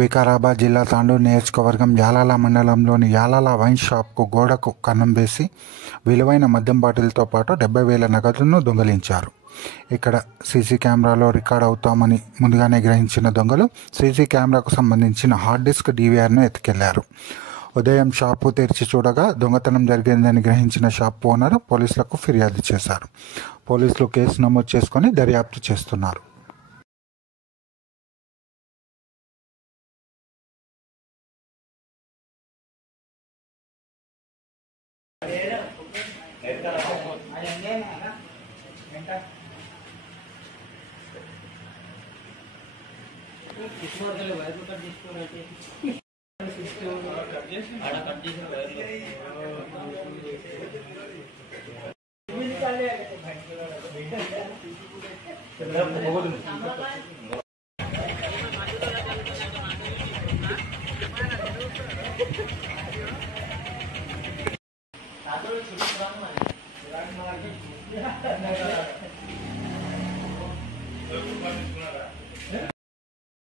వికారాబాద్ జిల్లా తాండూరు నియోజకవర్గం యాలాల మండలంలోని యాలాల వైన్ షాప్కు గోడకు కన్నం వేసి విలువైన మద్యం బాటిల్తో పాటు 70,000 నగదును దొంగిలించారు. ఇక్కడ సీసీ కెమెరాలో రికార్డ్ అవుతామని ముందుగానే గ్రహించిన దొంగలు సీసీ కెమెరాకు సంబంధించిన హార్డ్ డిస్క్ DVRను ఎత్తుకెళ్లారు. ఉదయం షాపు తెరిచి చూడగా దొంగతనం జరిగిందని గ్రహించిన షాప్ ఓనర్ పోలీసులకు ఫిర్యాదు చేశారు. పోలీసులు కేసు నమోదు చేసుకొని దర్యాప్తు చేస్తున్నారు.